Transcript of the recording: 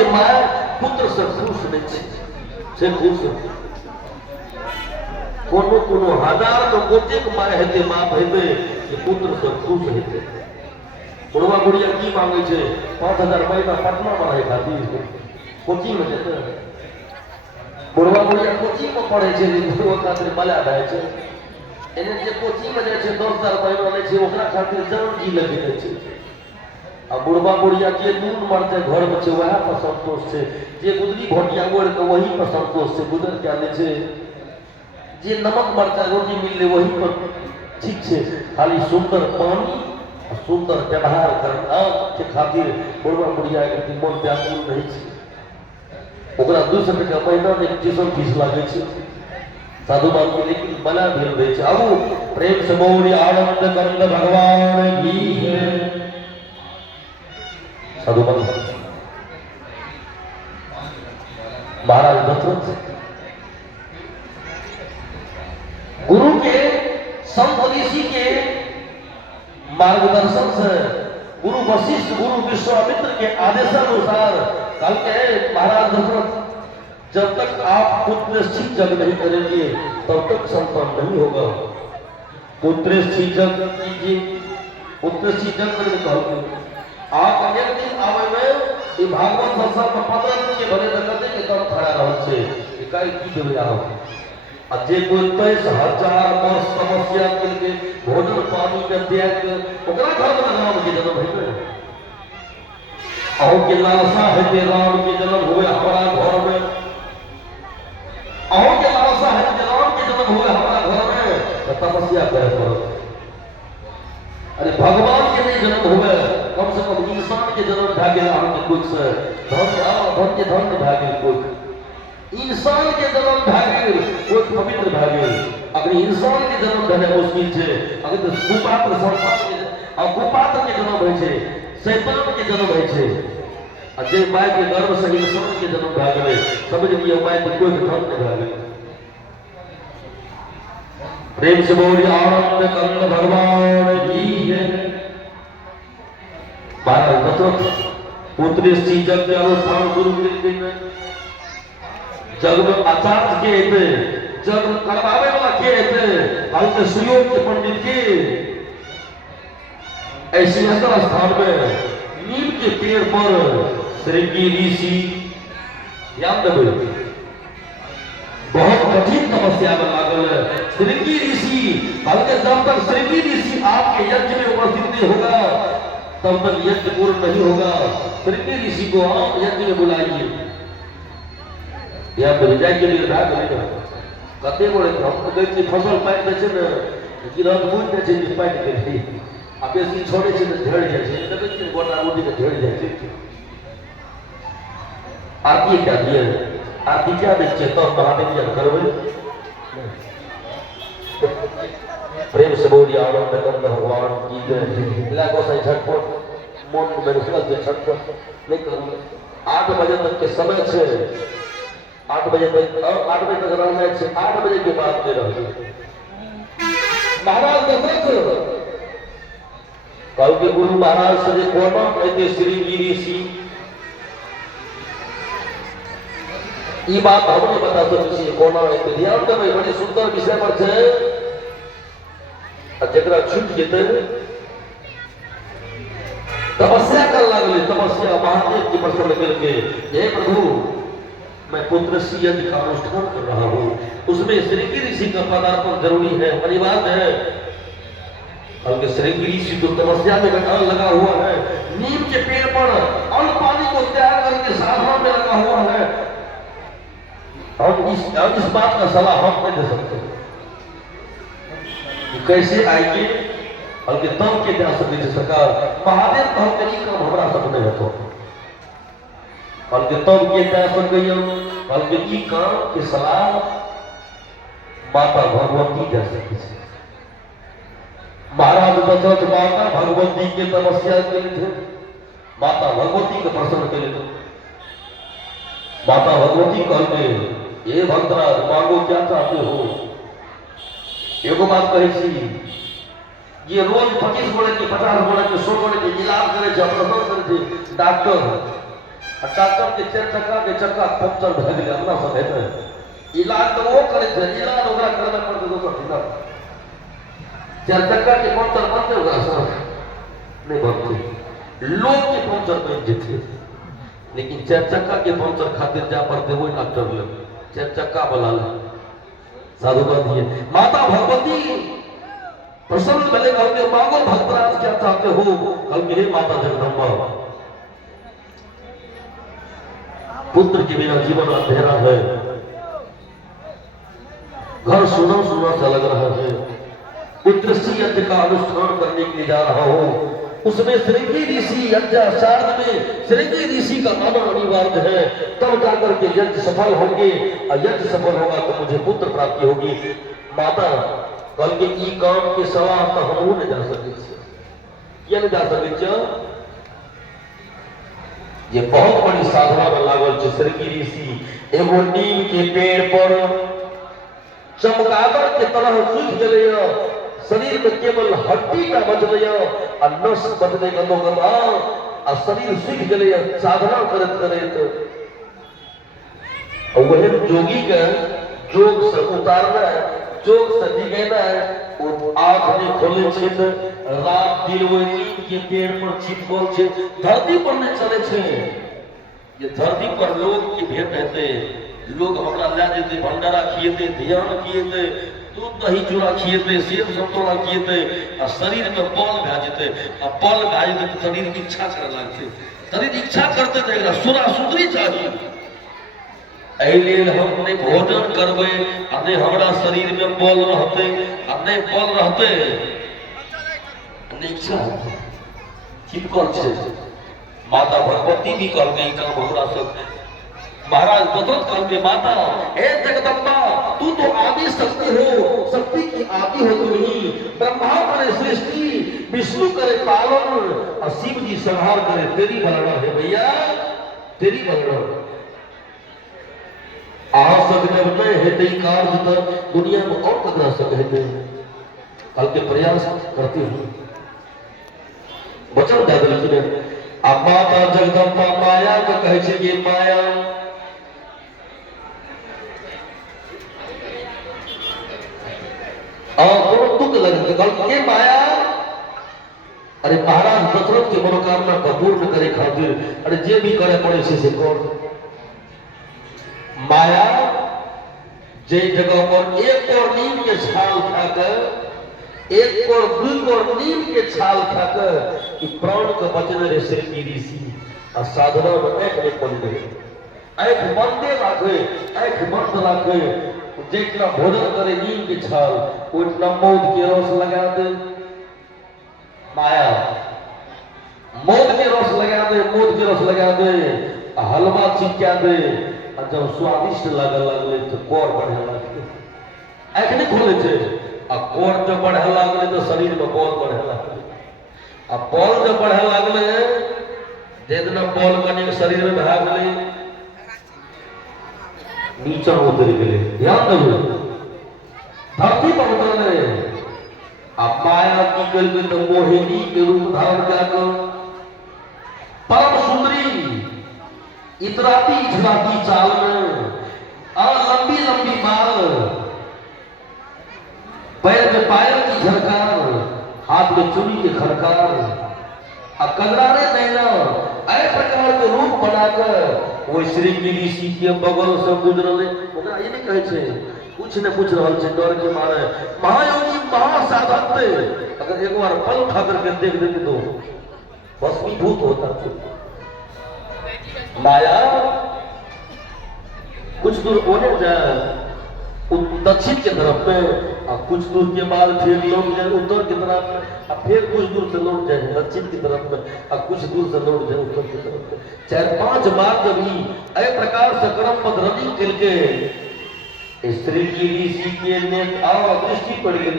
के माय पुत्र से खुश नहीं छे से खुश कोनो कोनो हजार तो गोटे के माय हेते बाप हेते कि पुत्र से खुश हेते बुढ़वा बुढ़िया की मांगे छे 5000 महीना पटना में रहे खातिर कोचिंग में जेते बुढ़वा बुढ़िया कोचिंग में पढ़े छे बुढ़वा खातिर मजा आए छे एने जे कोचिंग में जाए छे 10,000 महीना ले छे ओकरा खातिर जान जी लगे छे आ बुढ़वा बुढ़िया जे नून मरते घर में छे वह पर संतोष छे जे गुदरी भोटिया गोड़ के वही पर संतोष छे गुदर क्या ले छे जे नमक मरता रोटी मिल ले वही पर ठीक छे खाली सुंदर पानी सुंदर व्यवहार करना के खातिर बुढ़वा बुढ़िया के मन व्याकुल नहीं छे ओकरा 200 टका महीना में ट्यूशन फीस लागे छे साधु बाबू के लेकिन बना भेल रहे छे आबू प्रेम से बोली आनंद कंद भगवान की साधु बाबू महाराज दशरथ गुरु के संत ऋषि के मार्गदर्शन से गुरु वशिष्ठ गुरु विश्वामित्र के आदेशानुसार कल के महाराज दशरथ जब तक आप पुत्रेष्ठी जग नहीं करेंगे तब तक संतान नहीं होगा पुत्रेष्ठी जग कीजिए पुत्रेष्ठी जग करके कहोगे आप एक दिन आवे में ये भागवत संसार में 15 दिन के भले तक के तब खड़ा रह छे इकाई की देवे आओ अजे कोई 23,000 वर्ष तपस्या करके भोजन पानी के त्याग ओकरा घर में राम के जन्म है अहो के लालसा है के राम के जन्म हुए हमारा घर में अहो के लालसा है के राम के जन्म हुए हमारा घर में तो तपस्या करे पड़ो अरे भगवान के नहीं जन्म हुए कम से कम इंसान के जन्म भागे राम के कुछ से धन के धन भागे कुछ इंसान के जन्म भागे कोई पवित्र भागे अगर इंसान के जन्म धने मुश्किल छे अगर तो कुपात्र संसार के और कुपात्र के जन्म होय छे शैतान के जन्म होय छे आ जे माय के गर्भ से इंसान के जन्म भागे समझ लियो माय के कोई धन नहीं भागे प्रेम से बोली आनंद कंद भगवान की है महाराज दशरथ पुत्री श्री जग के अनुष्ठान गुरु के दिन जग में आचार्य के थे जग करवावे वाला के थे हल्के सुयोग के पंडित के ऐसे स्थान में नीम के पेड़ पर श्रृंगी ऋषि याद रखो बहुत कठिन तपस्या में लागल है श्रृंगी ऋषि हल्के जब तक श्रृंगी ऋषि आपके यज्ञ में उपस्थित नहीं होगा तब तक यज्ञ पूर्ण नहीं होगा श्रृंगी ऋषि को आप यज्ञ में बुलाइए या विजय के लिए भाग नहीं कते बोले हम तो गई फसल पाट दे छे न कि रात बुझ दे छे कि पाट के थी अब बेसी छोड़े छे त ढेड़ जाय छे तब कि गोटा गोटी के ढेड़ जाय छे आरती क्या दिए आरती क्या दे छे तो महादेव जी करबे प्रेम से बोली आनंद कंद भगवान की जय इला को सही झटपट मन में निकल के झटपट नहीं करूंगा 8 बजे तक के समय छे 8 बजे तक और 8 बजे तक रहना है 8 बजे के बाद में रहोगे महाराज दशरथ कल के गुरु महाराज से कोनो कहते श्री ऋषि ये बात हमने बता सकते कोनो है ध्यान दे भाई बड़ी सुंदर विषय पर छे जकरा छूट जेते तपस्या कर लागले तपस्या महादेव की प्रसन्न करके हे प्रभु मैं पुत्र सी यज्ञ का अनुष्ठान कर रहा हूँ उसमें श्रृंगी ऋषि का पदार्पण जरूरी है अनिवार्य है बल्कि श्रृंगी ऋषि तो तपस्या में लगा हुआ है नीम के पेड़ पर अन्न पानी को त्याग करके साधना में लगा हुआ है हम इस बात का सलाह हम नहीं दे सकते कैसे आएंगे बल्कि तब के जा सकते सरकार महादेव कहल के काम हमरा सब नहीं होतो बल्कि तब के जा सके बल्कि ई काम के सलाह माता भगवती दे सके महाराज दशरथ माता भगवती के तपस्या के लिए थे माता भगवती के प्रसन्न के लिए माता भगवती कहते ये भक्तराज मांगो क्या चाहते हो एगो बात कहे छी ये रोज 25 बोले कि 50 बोले कि 100 बोले कि इलाज करे छे ऑपरेशन करे छे डॉक्टर डॉक्टर के चार चक्का पंक्चर भए गेलै अपना सब हेतै इलाज तो वो करे थे इलाज ओकरा करना पड़ते दोसर ठीक चार चक्का के पंक्चर बनते ओकरा सब नहीं बनते लोग के पंक्चर बन जेते लेकिन चार चक्का के पंक्चर खातिर जा पड़ते वही डॉक्टर ले चार चक्का वाला ले साधुवाद दिए माता भगवती प्रसन्न भले कल के मांगो भक्तराज क्या चाहते हो कल के हे माता जगदम्बा पुत्र के बिना जीवन अंधेरा है घर सुना सुना सा लग रहा है पुत्र सी यज्ञ का अनुष्ठान करने के लिए जा रहा हो उसमें श्रृंगी ऋषि यज्ञाचार्य में श्रृंगी ऋषि का आना अनिवार्य है तब जाकर के यज्ञ सफल होंगे और यज्ञ सफल होगा तो मुझे पुत्र प्राप्ति होगी माता कल के ई काम के सवाल तो हम नहीं जा सके क्या नहीं जा सके ये बहुत बड़ी साधना में लागल श्रृंगी ऋषि एगो नीम के पेड़ पर चमगादड़ के तरह सूख गए शरीर में केवल हड्डी का बचल और नस बचने का लोग और शरीर सूख गए साधना करत करत वह जोगी के जोग से उतारना जोग से निगेना वो आंख नहीं खोले छे रात दिन वो नीम के पेड़ पर चिपकल छे धरती पर नहीं चले छे ये धरती पर लोग की भेंट रहते लोग हमरा ले जेते भंडारा खिएते ध्यान खिएते दूध दही चूड़ा खिएते सेब संतोला खिएते आ शरीर में बल भए जेते आ बल भए जेते तो शरीर की इच्छा करे लागते शरीर इच्छा करते तो एकरा सुरा सुंदरी चाहिए एहि लेल हम नहीं भोजन करबे आ नहीं हमरा शरीर में बल रहते आ नहीं बल रहते नहीं इच्छा चिपकल छे माता भगवती भी कहल गई काम हमरा सब महाराज दशरथ कहते माता हे जगदम्बा तू तो आदि शक्ति हो शक्ति की आदि हो तुम ही ब्रह्मा करे सृष्टि विष्णु करे पालन और शिव जी संहार करे तेरी बलना है भैया तेरी बलना आ सकते नहीं हेते कार्य तो दुनिया में और ककरा सक हेते कल के प्रयास करते हूँ वचन दे देलखिन आ माता जगदम्बा माया के कहे छै ये माया दुख लगे कल के माया अरे महाराज दशरथ के मनोकामना का पूर्ण करे खातिर अरे जे भी करे पड़े से कौन माया जे जगह पर एक और नीम के छाल खाकर एक और दू और नीम के छाल खाकर कि प्राण का बचन रे श्री ऋषि और साधना में एक एक बन गए एक बंदे लागे एक बंद लागे जितना भोजन करे नीम के छाल उतना मौत के रस लगा दे माया मौत के रस लगा दे मौत के रस लगा दे हलवा चिपका दे और जब स्वादिष्ट लगले तो कोर बढ़े लगते आँख नहीं खोले थे आ कोर जब बढ़े लगले तो शरीर में बल बढ़े लगले आ बल जब बढ़े लगले जे दिन बल कने शरीर में भाग गए नीचा उतर गए ध्यान दो धरती पर उतरले अब माया की कर तो मोहिनी के रूप धारण कर परम सुंदरी इतराती इतराती चाल में लंबी लंबी बाल पैर में पायल की झरकार हाथ में चुनी के खड़कार अब कजरारे नैना ऐ प्रकार के रूप बनाकर वो श्री ऋषि के बगल से गुजरले ओकरा ये नहीं कहे छे कुछ न पूछ रहल छे डर के मारे महायोगी महासाधक थे अगर एक बार पल उठा करके देख देते तो भस्मीभूत होता माया कुछ दूर होने जाए दक्षिण के तरफ में और कुछ दूर के बाद फिर लोग जाए उत्तर की तरफ और फिर कुछ दूर से लौट जाए दक्षिण की तरफ में और कुछ दूर से लौट जाए उत्तर की तरफ में 4-5 बार जब ही अय प्रकार से क्रमबद्ध रनिंग करके स्त्री की ऋषि के ने दृष्टि पड़ गई